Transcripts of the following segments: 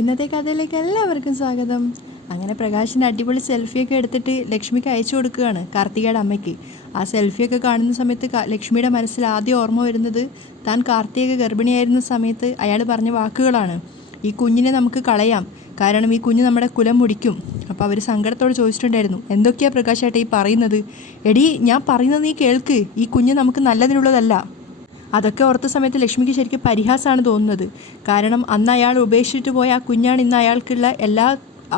ഇന്നത്തെ കഥയിലേക്ക് എല്ലാവർക്കും സ്വാഗതം. അങ്ങനെ പ്രകാശിൻ്റെ അടിപൊളി സെൽഫിയൊക്കെ എടുത്തിട്ട് ലക്ഷ്മിക്ക് അയച്ചു കൊടുക്കുകയാണ്, കാർത്തികയുടെ അമ്മയ്ക്ക്. ആ സെൽഫിയൊക്കെ കാണുന്ന സമയത്ത് ലക്ഷ്മിയുടെ മനസ്സിൽ ആദ്യം ഓർമ്മ വരുന്നത് താൻ കാർത്തിക ഗർഭിണിയായിരുന്ന സമയത്ത് അയാൾ പറഞ്ഞ വാക്കുകളാണ്. ഈ കുഞ്ഞിനെ നമുക്ക് കളയാം, കാരണം ഈ കുഞ്ഞ് നമ്മുടെ കുലം മുടിക്കും. അപ്പോൾ അവർ സങ്കടത്തോട് ചോദിച്ചിട്ടുണ്ടായിരുന്നു, എന്തൊക്കെയാണ് പ്രകാശായിട്ട് ഈ പറയുന്നത്? എടി, ഞാൻ പറയുന്നത് നീ കേൾക്ക്, ഈ കുഞ്ഞ് നമുക്ക് നല്ലതിനുള്ളതല്ല. അതൊക്കെ ഓർത്ത സമയത്ത് ലക്ഷ്മിക്ക് ശരിക്കും പരിഹാസമാണ് തോന്നുന്നത്. കാരണം അന്ന് അയാൾ ഉപേക്ഷിച്ചിട്ട് പോയ ആ കുഞ്ഞാണ് ഇന്ന് അയാൾക്കുള്ള എല്ലാ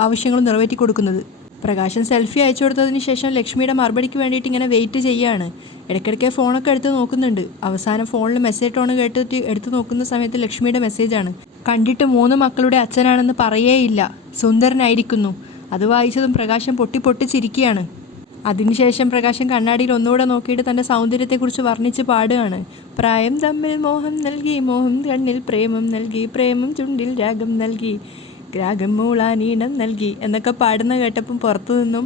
ആവശ്യങ്ങളും നിറവേറ്റി കൊടുക്കുന്നത്. പ്രകാശൻ സെൽഫി അയച്ചു കൊടുത്തതിന് ശേഷം ലക്ഷ്മിയുടെ മറുപടിക്ക് വേണ്ടിയിട്ട് ഇങ്ങനെ വെയിറ്റ് ചെയ്യുകയാണ്. ഇടയ്ക്കിടയ്ക്ക് ഫോണൊക്കെ എടുത്ത് നോക്കുന്നുണ്ട്. അവസാനം ഫോണിൽ മെസ്സേജ് ടോൺ കേട്ടിട്ട് എടുത്ത് നോക്കുന്ന സമയത്ത് ലക്ഷ്മിയുടെ മെസ്സേജാണ്. കണ്ടിട്ട് 3 മക്കളുടെ അച്ഛനാണെന്ന് പറയേയില്ല, സുന്ദരനായിരിക്കുന്നു. അത് വായിച്ചതും പ്രകാശൻ പൊട്ടിച്ചിരിക്കുകയാണ്. അതിനുശേഷം പ്രകാശൻ കണ്ണാടിയിൽ ഒന്നുകൂടെ നോക്കിയിട്ട് തൻ്റെ സൗന്ദര്യത്തെക്കുറിച്ച് വർണ്ണിച്ച് പാടുകയാണ്. പ്രായം തമ്മിൽ മോഹം നൽകി, മോഹം കണ്ണിൽ പ്രേമം നൽകി, പ്രേമം ചുണ്ടിൽ രാഗം നൽകി, രാഗം മൂളാനീണം നൽകി എന്നൊക്കെ പാടുന്ന കേട്ടപ്പം പുറത്തു നിന്നും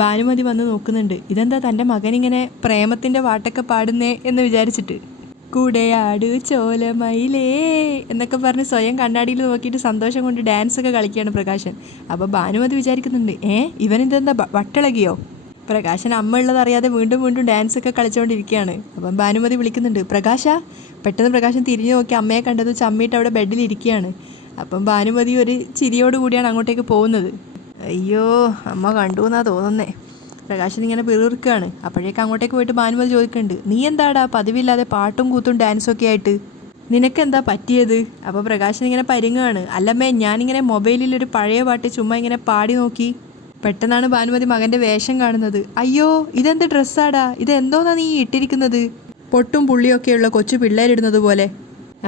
ഭാനുമതി വന്ന് നോക്കുന്നുണ്ട്. ഇതെന്താ തൻ്റെ മകനിങ്ങനെ പ്രേമത്തിൻ്റെ പാട്ടൊക്കെ പാടുന്നേ എന്ന് വിചാരിച്ചിട്ട്. കൂടെയാടു ചോലമയിലേ എന്നൊക്കെ പറഞ്ഞ് സ്വയം കണ്ണാടിയിൽ നോക്കിയിട്ട് സന്തോഷം കൊണ്ട് ഡാൻസൊക്കെ കളിക്കുകയാണ് പ്രകാശൻ. അപ്പോൾ ഭാനുമതി വിചാരിക്കുന്നുണ്ട്, ഇവനിതെന്താ വട്ടിളകിയോ? പ്രകാശൻ അമ്മ ഉള്ളതറിയാതെ വീണ്ടും വീണ്ടും ഡാൻസൊക്കെ കളിച്ചുകൊണ്ടിരിക്കുകയാണ്. അപ്പം ഭാനുമതി വിളിക്കുന്നുണ്ട്, പ്രകാശ. പെട്ടെന്ന് പ്രകാശൻ തിരിഞ്ഞു നോക്കി അമ്മയെ കണ്ടത് ചമ്മിയിട്ട് അവിടെ ബെഡിലിരിക്കുകയാണ്. അപ്പം ഭാനുമതി ഒരു ചിരിയോടുകൂടിയാണ് അങ്ങോട്ടേക്ക് പോകുന്നത്. അയ്യോ, അമ്മ കണ്ടു എന്നാ തോന്നുന്നേ. പ്രകാശൻ ഇങ്ങനെ പിറുകിറുക്കുകയാണ്. അപ്പോഴേക്ക് അങ്ങോട്ടേക്ക് പോയിട്ട് ഭാനുമതി ചോദിക്കുന്നുണ്ട്, നീ എന്താടാ പതിവില്ലാതെ പാട്ടും കൂത്തും ഡാൻസൊക്കെ ആയിട്ട്, നിനക്കെന്താ പറ്റിയത്? അപ്പോൾ പ്രകാശൻ ഇങ്ങനെ പരുങ്ങുകയാണ്. അല്ലമ്മേ, ഞാനിങ്ങനെ മൊബൈലിൽ ഒരു പഴയ പാട്ട് ചുമ്മാ ഇങ്ങനെ പാടി നോക്കി. പെട്ടെന്നാണ് ഭാനുമതി മകൻ്റെ വേഷം കാണുന്നത്. അയ്യോ, ഇതെന്ത് ഡ്രസ്സാടാ, ഇതെന്തോന്നാ നീ ഇട്ടിരിക്കുന്നത്? പൊട്ടും പുള്ളിയൊക്കെയുള്ള കൊച്ചു പിള്ളേരിടുന്നത് പോലെ.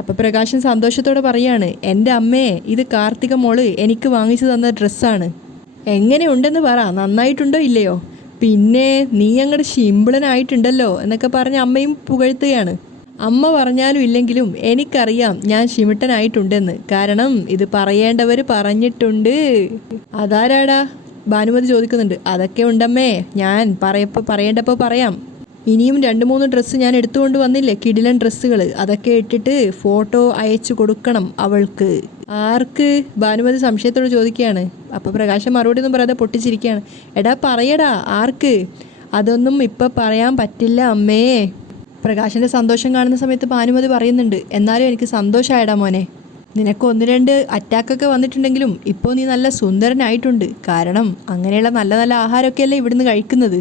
അപ്പം പ്രകാശൻ സന്തോഷത്തോടെ പറയാണ്, എൻ്റെ അമ്മയെ, ഇത് കാർത്തിക മോള് എനിക്ക് വാങ്ങിച്ചു തന്ന ഡ്രസ്സാണ്. എങ്ങനെയുണ്ടെന്ന് പറ, നന്നായിട്ടുണ്ടോ ഇല്ലയോ? പിന്നെ നീ അങ്ങോട്ട് ശിമ്പിളനായിട്ടുണ്ടല്ലോ എന്നൊക്കെ പറഞ്ഞ് അമ്മയും പുകഴ്ത്തുകയാണ്. അമ്മ പറഞ്ഞാലും ഇല്ലെങ്കിലും എനിക്കറിയാം ഞാൻ ശിമിട്ടനായിട്ടുണ്ടെന്ന്, കാരണം ഇത് പറയേണ്ടവർ പറഞ്ഞിട്ടുണ്ട്. അതാരാടാ? ഭാനുമതി ചോദിക്കുന്നുണ്ട്. അതൊക്കെ ഉണ്ടമ്മേ, ഞാൻ പറയേണ്ടപ്പോൾ പറയാം. ഇനിയും 2-3 ഡ്രസ്സ് ഞാൻ എടുത്തുകൊണ്ട് വന്നില്ലേ, കിടിലൻ ഡ്രസ്സുകൾ. അതൊക്കെ ഇട്ടിട്ട് ഫോട്ടോ അയച്ചു കൊടുക്കണം അവൾക്ക്. ആർക്ക്? ഭാനുമതി സംശയത്തോട് ചോദിക്കുകയാണ്. അപ്പോൾ പ്രകാശം മറുപടി ഒന്നും പറയാതെ പൊട്ടിച്ചിരിക്കുകയാണ്. എടാ പറയടാ, ആർക്ക്? അതൊന്നും ഇപ്പം പറയാൻ പറ്റില്ല അമ്മേ. പ്രകാശൻ്റെ സന്തോഷം കാണുന്ന സമയത്ത് ഭാനുമതി പറയുന്നുണ്ട്, എന്നാലും എനിക്ക് സന്തോഷമായടാ മോനെ. നിനക്ക് 1-2 അറ്റാക്കൊക്കെ വന്നിട്ടുണ്ടെങ്കിലും ഇപ്പോൾ നീ നല്ല സുന്ദരനായിട്ടുണ്ട്. കാരണം അങ്ങനെയുള്ള നല്ല നല്ല ആഹാരമൊക്കെയല്ലേ ഇവിടുന്ന് കഴിക്കുന്നത്.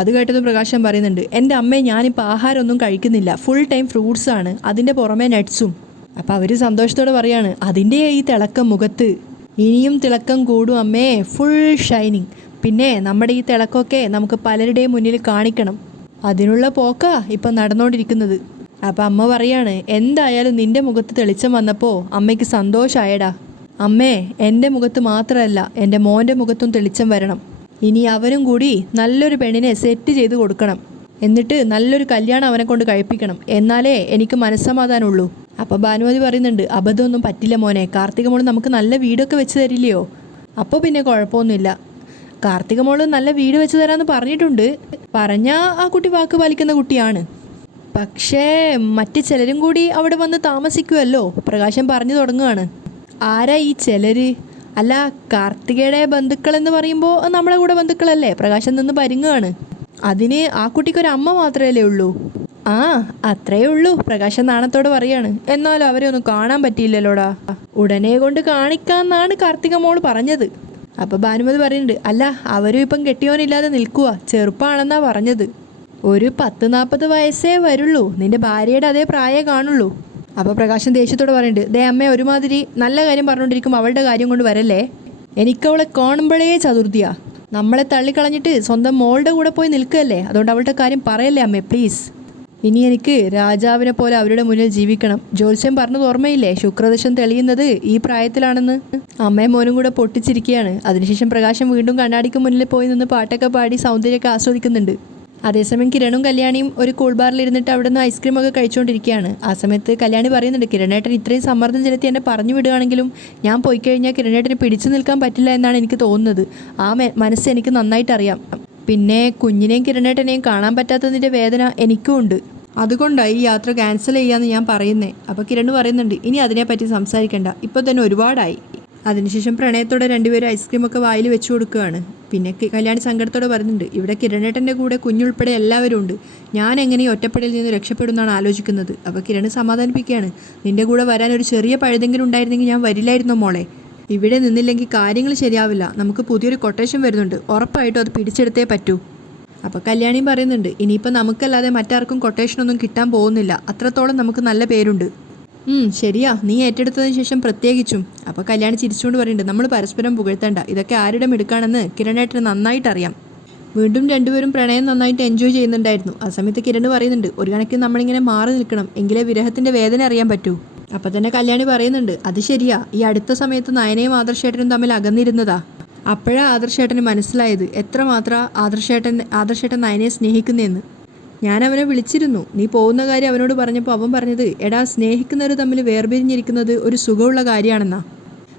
അത് കേട്ടത് പ്രകാശൻ പറയുന്നുണ്ട്, എൻ്റെ അമ്മയെ ഞാനിപ്പോൾ ആഹാരമൊന്നും കഴിക്കുന്നില്ല, ഫുൾ ടൈം ഫ്രൂട്ട്സാണ്, അതിൻ്റെ പുറമെ നട്ട്സും. അപ്പോൾ അവർ സന്തോഷത്തോടെ പറയാണ്, അതിൻ്റെ ഈ തിളക്കം മുഖത്ത് ഇനിയും തിളക്കം കൂടും അമ്മേ, ഫുൾ ഷൈനിങ്. പിന്നെ നമ്മുടെ ഈ തിളക്കമൊക്കെ നമുക്ക് പലരുടെയും മുന്നിൽ കാണിക്കണം, അതിനുള്ള പോക്കാ ഇപ്പം നടന്നുകൊണ്ടിരിക്കുന്നത്. അപ്പം അമ്മ പറയാണ്, എന്തായാലും നിൻ്റെ മുഖത്ത് തെളിച്ചം വന്നപ്പോൾ അമ്മയ്ക്ക് സന്തോഷമായടാ. അമ്മേ, എൻ്റെ മുഖത്ത് മാത്രമല്ല എൻ്റെ മോൻ്റെ മുഖത്തും തെളിച്ചം വരണം. ഇനി അവനും കൂടി നല്ലൊരു പെണ്ണിനെ സെറ്റ് ചെയ്ത് കൊടുക്കണം, എന്നിട്ട് നല്ലൊരു കല്യാണം അവനെ കൊണ്ട് കഴിപ്പിക്കണം, എന്നാലേ എനിക്ക് മനസ്സമാധാനമുള്ളൂ. അപ്പോൾ ഭാനുമതി പറയുന്നുണ്ട്, അബദ്ധമൊന്നും പറ്റില്ല മോനെ, കാർത്തിക മോള് നമുക്ക് നല്ല വീടൊക്കെ വെച്ച് തരില്ലയോ? അപ്പോൾ പിന്നെ കുഴപ്പമൊന്നുമില്ല. കാർത്തിക മോള് നല്ല വീട് വെച്ച് തരാമെന്ന് പറഞ്ഞിട്ടുണ്ട്. പറഞ്ഞാൽ ആ കുട്ടി വാക്ക് പാലിക്കുന്ന കുട്ടിയാണ്. പക്ഷേ മറ്റ് ചിലരും കൂടി അവിടെ വന്ന് താമസിക്കുമല്ലോ, പ്രകാശൻ പറഞ്ഞു തുടങ്ങുകയാണ്. ആരാ ഈ ചിലര്? അല്ല, കാർത്തികയുടെ ബന്ധുക്കളെന്ന് പറയുമ്പോൾ നമ്മളെ കൂടെ ബന്ധുക്കളല്ലേ? പ്രകാശൻ നിന്ന് പരുങ്ങുകയാണ്. അതിന് ആ കുട്ടിക്കൊരു അമ്മ മാത്രമല്ലേ ഉള്ളൂ? ആ, അത്രേ ഉള്ളൂ, പ്രകാശൻ നാണത്തോടെ പറയാണ്. എന്നാലും അവരെ ഒന്നും കാണാൻ പറ്റിയില്ലല്ലോടാ. ഉടനെ കൊണ്ട് കാണിക്കാമെന്നാണ് കാർത്തിക മോള് പറഞ്ഞത്. അപ്പോൾ ഭാനുമതി പറയുന്നുണ്ട്, അല്ല അവരും ഇപ്പം കെട്ടിയോനില്ലാതെ നിൽക്കുക, ചെറുപ്പമാണെന്നാ പറഞ്ഞത്. ഒരു 10-40 വയസ്സേ വരുള്ളൂ, നിന്റെ ഭാര്യയുടെ അതേ പ്രായമേ കാണുള്ളൂ. അപ്പോൾ പ്രകാശൻ ദേഷ്യത്തോട് പറയുന്നുണ്ട്, ദേ അമ്മേ, ഒരുമാതിരി നല്ല കാര്യം പറഞ്ഞുകൊണ്ടിരിക്കും അവളുടെ കാര്യം കൊണ്ട് വരല്ലേ. എനിക്കവളെ കാണുമ്പോഴേ ചതുർത്തിയാ. നമ്മളെ തള്ളിക്കളഞ്ഞിട്ട് സ്വന്തം മോളുടെ കൂടെ പോയി നിൽക്കുകയല്ലേ, അതുകൊണ്ട് അവളുടെ കാര്യം പറയല്ലേ അമ്മേ, പ്ലീസ്. ഇനി എനിക്ക് രാജാവിനെ പോലെ അവരുടെ മുന്നിൽ ജീവിക്കണം. ജ്യോത്സ്യം പറഞ്ഞത് ഓർമ്മയില്ലേ, ശുക്രദശം തെളിയുന്നത് ഈ പ്രായത്തിലാണെന്ന്. അമ്മയും മോനും കൂടെ പൊട്ടിച്ചിരിക്കുകയാണ്. അതിനുശേഷം പ്രകാശം വീണ്ടും കണ്ണാടിക്ക് മുന്നിൽ പോയി നിന്ന് പാട്ടൊക്കെ പാടി സൗന്ദര്യമൊക്കെ ആസ്വദിക്കുന്നുണ്ട്. അതേസമയം കിരണും കല്യാണിയും ഒരു കൂൾ ബാറിൽ ഇരുന്നിട്ട് അവിടെ നിന്ന് ഐസ്ക്രീമൊക്കെ കഴിച്ചുകൊണ്ടിരിക്കുകയാണ്. ആ സമയത്ത് കല്യാണി പറയുന്നുണ്ട്, കിരണേട്ടൻ ഇത്രയും സമ്മർദ്ദം ചെലുത്തി എന്നെ പറഞ്ഞു വിടുകയാണെങ്കിലും ഞാൻ പോയി കഴിഞ്ഞാൽ കിരണേട്ടന് പിടിച്ചു നിൽക്കാൻ പറ്റില്ല എന്നാണ് എനിക്ക് തോന്നുന്നത്. ആ മനസ്സ് എനിക്ക് നന്നായിട്ട് അറിയാം. പിന്നെ കുഞ്ഞിനെയും കിരണേട്ടനെയും കാണാൻ പറ്റാത്തതിൻ്റെ വേദന എനിക്കും ഉണ്ട്. അതുകൊണ്ടാണ് ഈ യാത്ര ക്യാൻസൽ ചെയ്യാമെന്ന് ഞാൻ പറയുന്നത്. അപ്പോൾ കിരൺ പറയുന്നുണ്ട്, ഇനി അതിനെപ്പറ്റി സംസാരിക്കണ്ട, ഇപ്പോൾ തന്നെ ഒരുപാടായി. അതിനുശേഷം പ്രണയത്തോടെ രണ്ടുപേരും ഐസ്ക്രീമൊക്കെ വായിൽ വെച്ചു കൊടുക്കുകയാണ്. പിന്നെ കല്യാണി സങ്കടത്തോടെ പറയുന്നുണ്ട്, ഇവിടെ കിരണേട്ടൻ്റെ കൂടെ കുഞ്ഞുൾപ്പെടെ എല്ലാവരും ഉണ്ട്, ഞാൻ എങ്ങനെ ഈ ഒറ്റപ്പെടലിൽ നിന്ന് രക്ഷപ്പെടുമെന്നാണ് ആലോചിക്കുന്നത്. അപ്പോൾ കിരൺ സമാധാനിപ്പിക്കുകയാണ്, നിൻ്റെ കൂടെ വരാൻ ഒരു ചെറിയ പഴുതെങ്കിലും ഉണ്ടായിരുന്നെങ്കിൽ ഞാൻ വരില്ലായിരുന്നോ മോളെ. ഇവിടെ നിന്നില്ലെങ്കിൽ കാര്യങ്ങൾ ശരിയാവില്ല, നമുക്ക് പുതിയൊരു കൊട്ടേഷൻ വരുന്നുണ്ട്, ഉറപ്പായിട്ടും അത് പിടിച്ചെടുത്തേ പറ്റൂ. അപ്പോൾ കല്യാണിയും പറയുന്നുണ്ട്, ഇനിയിപ്പോൾ നമുക്കല്ലാതെ മറ്റാർക്കും കൊട്ടേഷനൊന്നും കിട്ടാൻ പോകുന്നില്ല, അത്രത്തോളം നമുക്ക് നല്ല പേരുണ്ട്. ശരിയാ, നീ ഏറ്റെടുത്തതിന് ശേഷം പ്രത്യേകിച്ചും. അപ്പോൾ കല്യാണി ചിരിച്ചുകൊണ്ട് പറയുന്നുണ്ട്, നമ്മൾ പരസ്പരം പുകഴ്ത്തേണ്ട, ഇതൊക്കെ ആരുടെ മിടുക്കാണെന്ന് കിരണേട്ടന് നന്നായിട്ടറിയാം. വീണ്ടും രണ്ടുപേരും പ്രണയം നന്നായിട്ട് എൻജോയ് ചെയ്യുന്നുണ്ടായിരുന്നു. ആ സമയത്ത് കിരൺ പറയുന്നുണ്ട്, ഒരു കണക്കിന് നമ്മളിങ്ങനെ മാറി നിൽക്കണം, എങ്കിലേ വിരഹത്തിൻ്റെ വേദന അറിയാൻ പറ്റൂ. അപ്പോൾ തന്നെ കല്യാണി പറയുന്നുണ്ട്, അത് ശരിയാ, ഈ അടുത്ത സമയത്ത് നയനയും ആദർശേട്ടനും തമ്മിൽ അകന്നിരുന്നതാ. അപ്പോഴാണ് ആദർശേട്ടന് മനസ്സിലായത് എത്രമാത്രം ആദർശേട്ടൻ നയനയെ സ്നേഹിക്കുന്നതെന്ന്. ഞാൻ അവനെ വിളിച്ചിരുന്നു, നീ പോകുന്ന കാര്യം അവനോട് പറഞ്ഞപ്പോൾ അവൻ പറഞ്ഞത്, എടാ സ്നേഹിക്കുന്നവർ തമ്മിൽ വേർപിരിഞ്ഞിരിക്കുന്നത് ഒരു സുഖമുള്ള കാര്യമാണെന്നാ.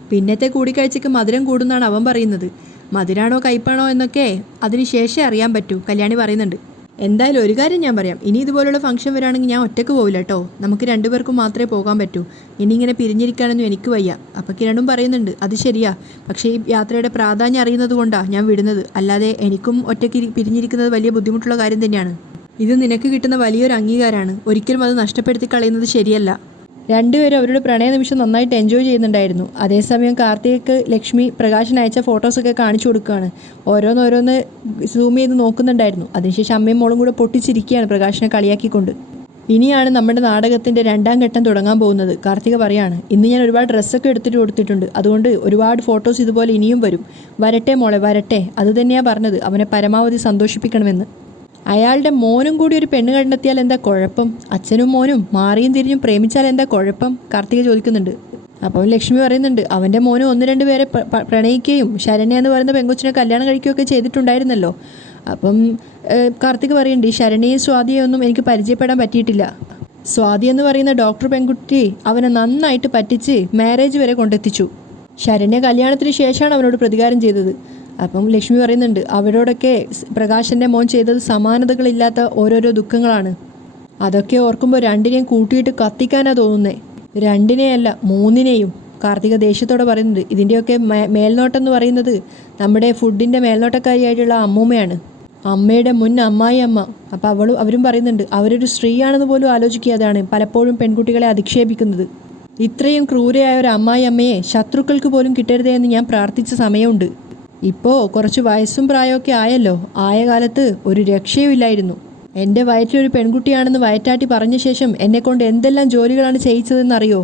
പിന്നത്തെ കൂടിക്കാഴ്ചയ്ക്ക് മധുരം കൂടുന്നാണ് അവൻ പറയുന്നത്. മധുരാണോ കയ്പാണോ എന്നൊക്കെ അതിന് ശേഷമേ അറിയാൻ പറ്റൂ, കല്യാണി പറയുന്നുണ്ട്. എന്തായാലും ഒരു കാര്യം ഞാൻ പറയാം, ഇനി ഇതുപോലുള്ള ഫംഗ്ഷൻ വരാണെങ്കിൽ ഞാൻ ഒറ്റയ്ക്ക് പോവില്ല കേട്ടോ, നമുക്ക് രണ്ടുപേർക്കും മാത്രമേ പോകാൻ പറ്റൂ, ഇനി ഇങ്ങനെ പിരിഞ്ഞിരിക്കാനൊന്നും എനിക്ക് വയ്യ. അപ്പോൾ കിരണും പറയുന്നുണ്ട്, അത് ശരിയാ, പക്ഷേ ഈ യാത്രയുടെ പ്രാധാന്യം അറിയുന്നത് കൊണ്ടാണ് ഞാൻ വിടുന്നത്, അല്ലാതെ എനിക്കും ഒറ്റയ്ക്ക് പിരിഞ്ഞിരിക്കുന്നത് വലിയ ബുദ്ധിമുട്ടുള്ള കാര്യം തന്നെയാണ്. ഇത് നിനക്ക് കിട്ടുന്ന വലിയൊരു അംഗീകാരമാണ്, ഒരിക്കലും അത് നഷ്ടപ്പെടുത്തി കളയുന്നത് ശരിയല്ല. രണ്ടുപേരും അവരുടെ പ്രണയ നിമിഷം നന്നായിട്ട് എൻജോയ് ചെയ്യുന്നുണ്ടായിരുന്നു. അതേസമയം കാർത്തിക് ലക്ഷ്മി പ്രകാശൻ അയച്ച ഫോട്ടോസൊക്കെ കാണിച്ചു കൊടുക്കുകയാണ്. ഓരോന്നോരോന്ന് സൂം ചെയ്ത് നോക്കുന്നുണ്ടായിരുന്നു. അതിനുശേഷം അമ്മയും മോളും കൂടെ പൊട്ടിച്ചിരിക്കുകയാണ് പ്രകാശനെ കളിയാക്കിക്കൊണ്ട്. ഇനിയാണ് നമ്മുടെ നാടകത്തിൻ്റെ 2ാം ഘട്ടം തുടങ്ങാൻ പോകുന്നത്. കാർത്തിക പറയാണ്, ഇന്ന് ഞാൻ ഒരുപാട് ഡ്രസ്സൊക്കെ എടുത്തിട്ട് കൊടുത്തിട്ടുണ്ട്, അതുകൊണ്ട് ഒരുപാട് ഫോട്ടോസ് ഇതുപോലെ ഇനിയും വരും. വരട്ടെ മോളെ വരട്ടെ, അത് തന്നെയാണ് പറഞ്ഞത്, അവനെ പരമാവധി സന്തോഷിപ്പിക്കണമെന്ന്. അയാളുടെ മോനും കൂടി ഒരു പെണ്ണ് കണ്ടെത്തിയാൽ എന്താ കുഴപ്പം? അച്ഛനും മോനും മാറിയും തിരിഞ്ഞും പ്രേമിച്ചാൽ എന്താ കുഴപ്പം? കാർത്തിക ചോദിക്കുന്നുണ്ട്. അപ്പോൾ ലക്ഷ്മി പറയുന്നുണ്ട്, അവൻ്റെ മോനും 1-2 പേരെ പ്രണയിക്കുകയും ശരണ്യ എന്ന് പറയുന്ന പെങ്കൊച്ചിനെ കല്യാണം കഴിക്കുകയൊക്കെ ചെയ്തിട്ടുണ്ടായിരുന്നല്ലോ. അപ്പം കാർത്തിക പറയുന്നുണ്ട്, ഈ ശരണ്യയും സ്വാതിയൊന്നും എനിക്ക് പരിചയപ്പെടാൻ പറ്റിയിട്ടില്ല. സ്വാതി എന്ന് പറയുന്ന ഡോക്ടർ പെൺകുട്ടി അവനെ നന്നായിട്ട് പറ്റിച്ച് മാരേജ് വരെ കൊണ്ടെത്തിച്ചു. ശരണ്യ കല്യാണത്തിന് ശേഷമാണ് അവനോട് പ്രതികാരം ചെയ്തത്. അപ്പം ലക്ഷ്മി പറയുന്നുണ്ട്, അവരോടൊക്കെ പ്രകാശൻ്റെ മോൻ ചെയ്തത് സമാനതകളില്ലാത്ത ഓരോരോ ദുഃഖങ്ങളാണ്. അതൊക്കെ ഓർക്കുമ്പോൾ രണ്ടിനെയും കൂട്ടിയിട്ട് കത്തിക്കാനാണ് തോന്നുന്നത്. 2-നെയല്ല 3-നെയും. കാർത്തിക ദേഷ്യത്തോടെ പറയുന്നുണ്ട്. ഇതിൻ്റെയൊക്കെ മേൽനോട്ടം എന്ന് പറയുന്നത് നമ്മുടെ ഫുഡിൻ്റെ മേൽനോട്ടക്കാരിയായിട്ടുള്ള അമ്മൂമ്മയാണ്, അമ്മയുടെ മുൻ അമ്മായി അമ്മ. അപ്പോൾ അവരും പറയുന്നുണ്ട്, അവരൊരു സ്ത്രീയാണെന്ന് പോലും ആലോചിക്കാതെയാണ് പലപ്പോഴും പെൺകുട്ടികളെ അധിക്ഷേപിക്കുന്നത്. ഇത്രയും ക്രൂരയായ ഒരു അമ്മായി അമ്മയെ ശത്രുക്കൾക്ക് പോലും കിട്ടരുതേ എന്ന് ഞാൻ പ്രാർത്ഥിച്ച സമയമുണ്ട്. ഇപ്പോൾ കുറച്ച് വയസ്സും പ്രായമൊക്കെ ആയല്ലോ, ആയ കാലത്ത് ഒരു രക്ഷയുമില്ലായിരുന്നു. എൻ്റെ വയറ്റിലൊരു പെൺകുട്ടിയാണെന്ന് വയറ്റാട്ടി പറഞ്ഞ ശേഷം എന്നെക്കൊണ്ട് എന്തെല്ലാം ജോലികളാണ് ചെയ്യിച്ചതെന്നറിയോ?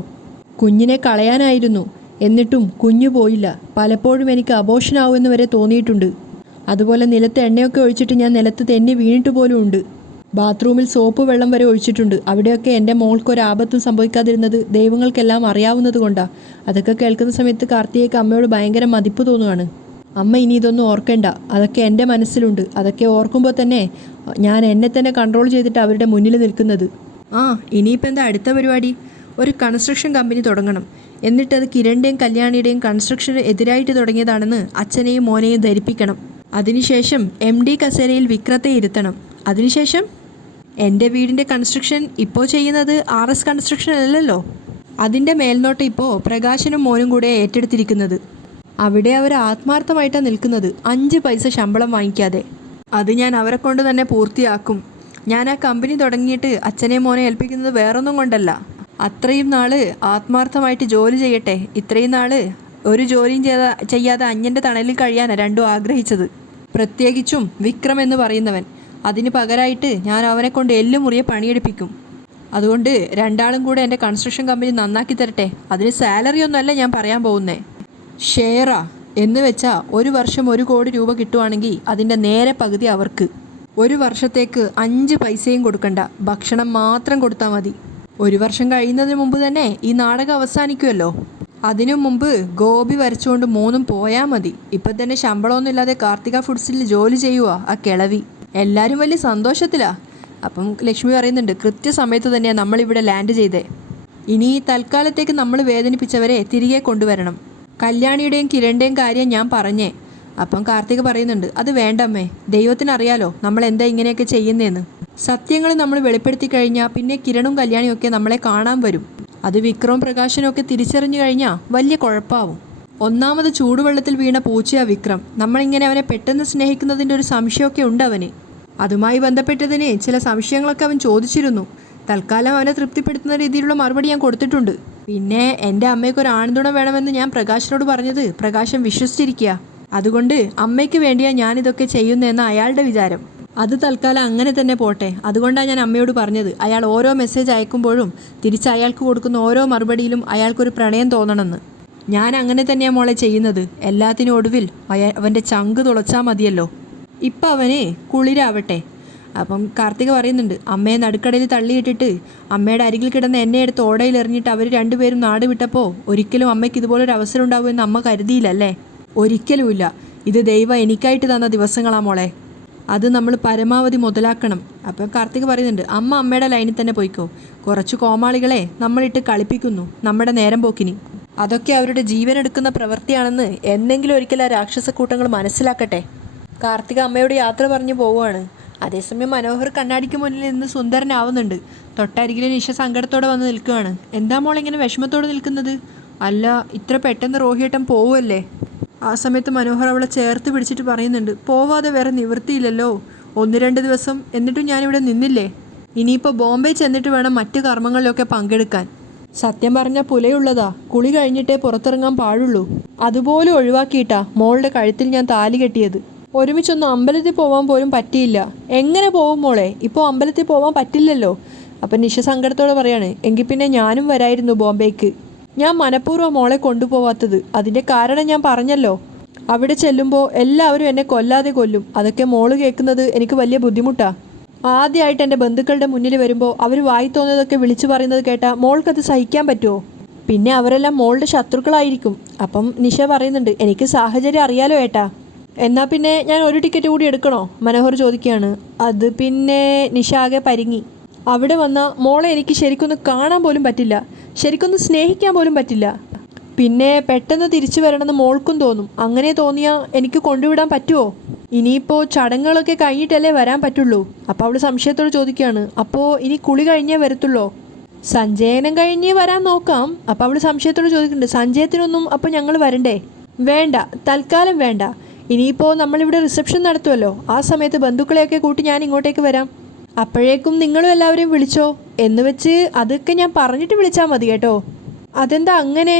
കുഞ്ഞിനെ കളയാനായിരുന്നു, എന്നിട്ടും കുഞ്ഞു പോയില്ല. പലപ്പോഴും എനിക്ക് അബോഷനാവുമെന്ന് വരെ തോന്നിയിട്ടുണ്ട്. അതുപോലെ നിലത്ത് എണ്ണയൊക്കെ ഒഴിച്ചിട്ട് ഞാൻ നിലത്ത് തെന്നി വീണിട്ട് പോലും ഉണ്ട്. ബാത്റൂമിൽ സോപ്പ് വെള്ളം വരെ ഒഴിച്ചിട്ടുണ്ട്. അവിടെയൊക്കെ എൻ്റെ മോൾക്കൊരാപത്തും സംഭവിക്കാതിരുന്നത് ദൈവങ്ങൾക്കെല്ലാം അറിയാവുന്നത് കൊണ്ടാണ്. അതൊക്കെ കേൾക്കുന്ന സമയത്ത് കാർത്തികയ്ക്ക് അമ്മയോട് ഭയങ്കര മതിപ്പ് തോന്നുകയാണ്. അമ്മ ഇനി ഇതൊന്നും ഓർക്കേണ്ട, അതൊക്കെ എൻ്റെ മനസ്സിലുണ്ട്. അതൊക്കെ ഓർക്കുമ്പോൾ തന്നെ ഞാൻ എന്നെ തന്നെ കൺട്രോൾ ചെയ്തിട്ട് അവരുടെ മുന്നിൽ നിൽക്കുന്നത്. ഇനിയിപ്പോൾ എന്താ അടുത്ത പരിപാടി? ഒരു കൺസ്ട്രക്ഷൻ കമ്പനി തുടങ്ങണം. എന്നിട്ടത് കിരണിൻ്റെയും കല്യാണിയുടെയും കൺസ്ട്രക്ഷന് എതിരായിട്ട് തുടങ്ങിയതാണെന്ന് അച്ഛനെയും മോനെയും ധരിപ്പിക്കണം. അതിനുശേഷം MD കസേരയിൽ വിക്രത്തെ ഇരുത്തണം. അതിനുശേഷം എൻ്റെ വീടിൻ്റെ കൺസ്ട്രക്ഷൻ ഇപ്പോൾ ചെയ്യുന്നത് RS കൺസ്ട്രക്ഷൻ അല്ലല്ലോ, അതിൻ്റെ മേൽനോട്ടം ഇപ്പോൾ പ്രകാശനും മോനും കൂടെ ഏറ്റെടുത്തിരിക്കുന്നത്. അവിടെ അവർ ആത്മാർത്ഥമായിട്ടാണ് നിൽക്കുന്നത്, 5 പൈസ ശമ്പളം വാങ്ങിക്കാതെ. അത് ഞാൻ അവരെ കൊണ്ട് തന്നെ പൂർത്തിയാക്കും. ഞാൻ ആ കമ്പനി തുടങ്ങിയിട്ട് അച്ഛനെയും മോനെ ഏൽപ്പിക്കുന്നത് വേറൊന്നും കൊണ്ടല്ല, അത്രയും നാൾ ആത്മാർത്ഥമായിട്ട് ജോലി ചെയ്യട്ടെ. ഇത്രയും നാൾ ഒരു ജോലിയും ചെയ്യാതെ അന്യൻ്റെ തണലിൽ കഴിയാനാണ് രണ്ടും ആഗ്രഹിച്ചത്. പ്രത്യേകിച്ചും വിക്രം എന്ന് പറയുന്നവൻ. അതിന് പകരമായിട്ട് ഞാൻ അവനെ കൊണ്ട് എല്ലുമുറിയെ പണിയെടുപ്പിക്കും. അതുകൊണ്ട് 2ആളും കൂടെ എൻ്റെ കൺസ്ട്രക്ഷൻ കമ്പനി നന്നാക്കി തരട്ടെ. അതിന് സാലറി ഒന്നുമല്ല ഞാൻ പറയാൻ പോകുന്നേ, ഷെയറാ. എന്ന് വെച്ചാൽ 1 വർഷം 1 കോടി രൂപ കിട്ടുവാണെങ്കിൽ അതിൻ്റെ നേരെ പകുതി അവർക്ക്. 1 വർഷത്തേക്ക് 5 പൈസയും കൊടുക്കണ്ട, ഭക്ഷണം മാത്രം കൊടുത്താൽ മതി. 1 വർഷം കഴിയുന്നതിന് മുമ്പ് തന്നെ ഈ നാടകം അവസാനിക്കുമല്ലോ. അതിനു മുമ്പ് ഗോപി വരച്ചുകൊണ്ട് 3 പോയാൽ മതി. ഇപ്പം തന്നെ ശമ്പളമൊന്നും ഇല്ലാതെ കാർത്തിക ഫുഡ്സിൽ ജോലി ചെയ്യുക ആ കിളവി. എല്ലാവരും വലിയ സന്തോഷത്തിലാണ്. അപ്പം ലക്ഷ്മി പറയുന്നുണ്ട്, കൃത്യസമയത്ത് തന്നെയാണ് നമ്മളിവിടെ ലാൻഡ് ചെയ്തേ. ഇനി തൽക്കാലത്തേക്ക് നമ്മൾ വേദനിപ്പിച്ചവരെ തിരികെ കൊണ്ടുവരണം. കല്യാണിയുടെയും കിരണിൻ്റെയും കാര്യം ഞാൻ പറഞ്ഞേ. അപ്പം കാർത്തിക പറയുന്നുണ്ട്, അത് വേണ്ടമ്മേ, ദൈവത്തിനറിയാലോ നമ്മൾ എന്താ ഇങ്ങനെയൊക്കെ ചെയ്യുന്നതെന്ന്. സത്യങ്ങൾ നമ്മൾ വെളിപ്പെടുത്തി കഴിഞ്ഞാൽ പിന്നെ കിരണും കല്യാണിയും ഒക്കെ നമ്മളെ കാണാൻ വരും. അത് വിക്രവും പ്രകാശനും ഒക്കെ തിരിച്ചറിഞ്ഞു കഴിഞ്ഞാൽ വലിയ കുഴപ്പമാവും. ഒന്നാമത് ചൂടുവെള്ളത്തിൽ വീണ പൂച്ചയാ വിക്രം. നമ്മളിങ്ങനെ അവനെ പെട്ടെന്ന് സ്നേഹിക്കുന്നതിൻ്റെ ഒരു സംശയമൊക്കെ ഉണ്ട് അവന്. അതുമായി ബന്ധപ്പെട്ടതിന് ചില സംശയങ്ങളൊക്കെ അവൻ ചോദിച്ചിരുന്നു. തൽക്കാലം അവനെ തൃപ്തിപ്പെടുത്തുന്ന രീതിയിലുള്ള മറുപടി ഞാൻ കൊടുത്തിട്ടുണ്ട്. പിന്നെ എൻ്റെ അമ്മയ്ക്ക് ഒരു ആൺതുണ വേണമെന്ന് ഞാൻ പ്രകാശിനോട് പറഞ്ഞത് പ്രകാശൻ വിശ്വസിച്ചിരിക്കുക. അതുകൊണ്ട് അമ്മയ്ക്ക് വേണ്ടിയാ ഞാനിതൊക്കെ ചെയ്യുന്നതെന്ന് അയാളുടെ വിചാരം. അത് തൽക്കാലം അങ്ങനെ തന്നെ പോട്ടെ. അതുകൊണ്ടാണ് ഞാൻ അമ്മയോട് പറഞ്ഞത് അയാൾ ഓരോ മെസ്സേജ് അയക്കുമ്പോഴും തിരിച്ച് അയാൾക്ക് കൊടുക്കുന്ന ഓരോ മറുപടിയിലും അയാൾക്കൊരു പ്രണയം തോന്നണമെന്ന്. ഞാൻ അങ്ങനെ തന്നെയാണ് മോളെ ചെയ്യുന്നത്. എല്ലാത്തിനും ഒടുവിൽ അവൻ്റെ ചങ്ക് തുളച്ചാൽ മതിയല്ലോ. ഇപ്പം അവനെ കുളിരാവട്ടെ. അപ്പം കാർത്തിക പറയുന്നുണ്ട്, അമ്മയെ നടുക്കടയിൽ തള്ളിയിട്ടിട്ട് അമ്മയുടെ അരികിൽ കിടന്ന് എന്നെ എടുത്ത് ഓടയിൽ എറിഞ്ഞിട്ട് അവർ രണ്ടുപേരും നാട് വിട്ടപ്പോൾ ഒരിക്കലും അമ്മയ്ക്ക് ഇതുപോലൊരു അവസരം ഉണ്ടാവുമെന്ന് അമ്മ കരുതിയില്ലല്ലേ? ഒരിക്കലുമില്ല. ഇത് ദൈവം എനിക്കായിട്ട് തന്ന ദിവസങ്ങളാ മോളെ. അത് നമ്മൾ പരമാവധി മുതലാക്കണം. അപ്പോൾ കാർത്തിക പറയുന്നുണ്ട്, അമ്മ അമ്മയുടെ ലൈനിൽ തന്നെ പോയിക്കോ. കുറച്ച് കോമാളികളെ നമ്മളിട്ട് കളിപ്പിക്കുന്നു നമ്മുടെ നേരം പോക്കിന്. അതൊക്കെ അവരുടെ ജീവനെടുക്കുന്ന പ്രവൃത്തിയാണെന്ന് എന്നെങ്കിലും ഒരിക്കൽ ആ രാക്ഷസക്കൂട്ടങ്ങൾ മനസ്സിലാക്കട്ടെ. കാർത്തിക അമ്മയോട് യാത്ര പറഞ്ഞു പോവുകയാണ്. അതേസമയം മനോഹർ കണ്ണാടിക്ക് മുന്നിൽ നിന്ന് സുന്ദരനാവുന്നുണ്ട്. തൊട്ടരികിൽ നിഷ സങ്കടത്തോടെ വന്ന് നിൽക്കുകയാണ്. എന്താ മോളിങ്ങനെ വിഷമത്തോടെ നിൽക്കുന്നത്? അല്ല, ഇത്ര പെട്ടെന്ന് റോഹിയേട്ടൻ പോവുമല്ലേ? ആ സമയത്ത് മനോഹർ അവളെ ചേർത്ത് പിടിച്ചിട്ട് പറയുന്നുണ്ട്, പോവാതെ വേറെ നിവൃത്തിയില്ലല്ലോ. 1-2 ദിവസം എന്നിട്ടും ഞാനിവിടെ നിന്നില്ലേ? ഇനിയിപ്പോൾ ബോംബെ ചെന്നിട്ട് വേണം മറ്റു കർമ്മങ്ങളിലൊക്കെ പങ്കെടുക്കാൻ. സത്യം പറഞ്ഞാൽ പുലയുള്ളതാ. കുളി കഴിഞ്ഞിട്ടേ പുറത്തിറങ്ങാൻ പാടുള്ളൂ. അതുപോലും ഒഴിവാക്കിയിട്ടാ മോളുടെ കഴുത്തിൽ ഞാൻ താലി കെട്ടിയത്. ഒരുമിച്ചൊന്നും അമ്പലത്തിൽ പോകാൻ പോലും പറ്റിയില്ല. എങ്ങനെ പോവും മോളെ? ഇപ്പോൾ അമ്പലത്തിൽ പോകാൻ പറ്റില്ലല്ലോ. അപ്പം നിഷ സങ്കടത്തോടെ പറയാണ്, എങ്കിൽ പിന്നെ ഞാനും വരായിരുന്നു ബോംബെക്ക്. ഞാൻ മനഃപൂർവ്വം മോളെ കൊണ്ടുപോവാത്തത്. അതിൻ്റെ കാരണം ഞാൻ പറഞ്ഞല്ലോ. അവിടെ ചെല്ലുമ്പോൾ എല്ലാവരും എന്നെ കൊല്ലാതെ കൊല്ലും. അതൊക്കെ മോള് കേൾക്കുന്നത് എനിക്ക് വലിയ ബുദ്ധിമുട്ടാണ്. ആദ്യമായിട്ട് എൻ്റെ ബന്ധുക്കളുടെ മുന്നിൽ വരുമ്പോൾ അവർ വായി തോന്നിയതൊക്കെ വിളിച്ചു പറയുന്നത് കേട്ടാൽ മോൾക്കത് സഹിക്കാൻ പറ്റുമോ? പിന്നെ അവരെല്ലാം മോളുടെ ശത്രുക്കളായിരിക്കും. അപ്പം നിഷ പറയുന്നുണ്ട്, എനിക്ക് സാഹചര്യം അറിയാലോ ഏട്ടാ. എന്നാൽ പിന്നെ ഞാൻ ഒരു ടിക്കറ്റ് കൂടി എടുക്കണോ? മനോഹർ ചോദിക്കുകയാണ്. അത് പിന്നെ നിഷ ആകെ പരിങ്ങി. അവിടെ വന്ന മോളെ എനിക്ക് ശരിക്കൊന്ന് കാണാൻ പോലും പറ്റില്ല. ശരിക്കൊന്ന് സ്നേഹിക്കാൻ പോലും പറ്റില്ല. പിന്നെ പെട്ടെന്ന് തിരിച്ചു വരണമെന്ന് മോൾക്കും തോന്നും. അങ്ങനെ തോന്നിയാൽ എനിക്ക് കൊണ്ടുവിടാൻ പറ്റുമോ? ഇനിയിപ്പോൾ ചടങ്ങുകളൊക്കെ കഴിഞ്ഞിട്ടല്ലേ വരാൻ പറ്റുള്ളൂ. അപ്പോൾ അവൾ സംശയത്തോട് ചോദിക്കുകയാണ്, അപ്പോൾ ഇനി കുളി കഴിഞ്ഞേ വരത്തുള്ളോ? സഞ്ചയനം കഴിഞ്ഞ് വരാൻ നോക്കാം. അപ്പോൾ അവൾ സംശയത്തോട് ചോദിക്കുന്നുണ്ട്, സഞ്ചയത്തിനൊന്നും അപ്പോൾ ഞങ്ങൾ വരണ്ടേ? വേണ്ട, തൽക്കാലം വേണ്ട. ഇനിയിപ്പോൾ നമ്മളിവിടെ റിസപ്ഷൻ നടത്തുമല്ലോ, ആ സമയത്ത് ബന്ധുക്കളെയൊക്കെ കൂട്ടി ഞാൻ ഇങ്ങോട്ടേക്ക് വരാം. അപ്പോഴേക്കും നിങ്ങളും എല്ലാവരെയും വിളിച്ചോ എന്ന് വെച്ച് അതൊക്കെ ഞാൻ പറഞ്ഞിട്ട് വിളിച്ചാൽ മതി കേട്ടോ. അതെന്താ അങ്ങനെ?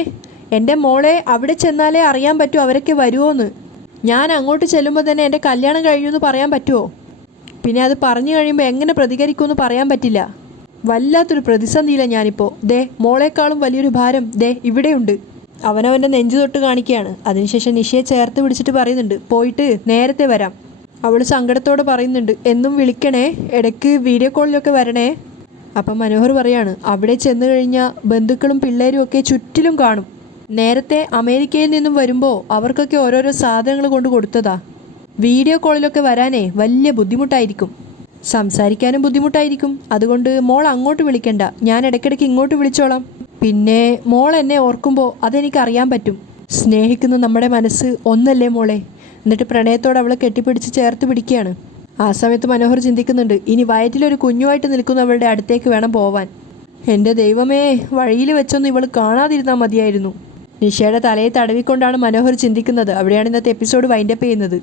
എൻ്റെ മോളെ അവിടെ ചെന്നാലേ അറിയാൻ പറ്റൂ അവരൊക്കെ വരുമോയെന്ന്. ഞാൻ അങ്ങോട്ട് ചെല്ലുമ്പോൾ തന്നെ എൻ്റെ കല്യാണം കഴിഞ്ഞു എന്ന് പറയാൻ പറ്റുമോ? പിന്നെ അത് പറഞ്ഞു കഴിയുമ്പോൾ എങ്ങനെ പ്രതികരിക്കുമെന്ന് പറയാൻ പറ്റില്ല. വല്ലാത്തൊരു പ്രതിസന്ധിയില്ല ഞാനിപ്പോൾ. ദേ മോളെക്കാളും വലിയൊരു ഭാരം ദേ ഇവിടെയുണ്ട്. അവനവൻ്റെ നെഞ്ചു തൊട്ട് കാണിക്കുകയാണ്. അതിനുശേഷം നിഷയെ ചേർത്ത് പിടിച്ചിട്ട് പറയുന്നുണ്ട്, പോയിട്ട് നേരത്തെ വരാം. അവൾ സങ്കടത്തോടെ പറയുന്നുണ്ട്, എന്നും വിളിക്കണേ, ഇടയ്ക്ക് വീഡിയോ കോളിലൊക്കെ വരണേ. അപ്പം മനോഹർ പറയാണ്, അവിടെ ചെന്ന് കഴിഞ്ഞാൽ ബന്ധുക്കളും പിള്ളേരും ഒക്കെ ചുറ്റിലും കാണും. നേരത്തെ അമേരിക്കയിൽ നിന്നും വരുമ്പോൾ അവർക്കൊക്കെ ഓരോരോ സാധനങ്ങൾ കൊണ്ട് കൊടുത്തതാ. വീഡിയോ കോളിലൊക്കെ വരാനേ വലിയ ബുദ്ധിമുട്ടായിരിക്കും. സംസാരിക്കാനും ബുദ്ധിമുട്ടായിരിക്കും. അതുകൊണ്ട് മോൾ അങ്ങോട്ട് വിളിക്കണ്ട, ഞാൻ ഇടയ്ക്കിടയ്ക്ക് ഇങ്ങോട്ട് വിളിച്ചോളാം. പിന്നെ മോൾ എന്നെ ഓർക്കുമ്പോൾ അതെനിക്കറിയാൻ പറ്റും. സ്നേഹിക്കുന്ന നമ്മുടെ മനസ്സ് ഒന്നല്ലേ മോളെ? എന്നിട്ട് പ്രണയത്തോടെ അവളെ കെട്ടിപ്പിടിച്ച് ചേർത്ത് പിടിക്കുകയാണ്. ആ സമയത്ത് മനോഹർ ചിന്തിക്കുന്നുണ്ട്, ഇനി വയറ്റിലൊരു കുഞ്ഞുമായിട്ട് നിൽക്കുന്നവളുടെ അടുത്തേക്ക് വേണം പോവാൻ. എൻ്റെ ദൈവമേ, വഴിയിൽ വെച്ചൊന്നും ഇവൾ കാണാതിരുന്നാൽ മതിയായിരുന്നു. നിഷയുടെ തലയെ തടവിക്കൊണ്ടാണ് മനോഹർ ചിന്തിക്കുന്നത്. അവിടെയാണ് ഇന്നത്തെ എപ്പിസോഡ് വൈൻഡപ്പ് ചെയ്യുന്നത്.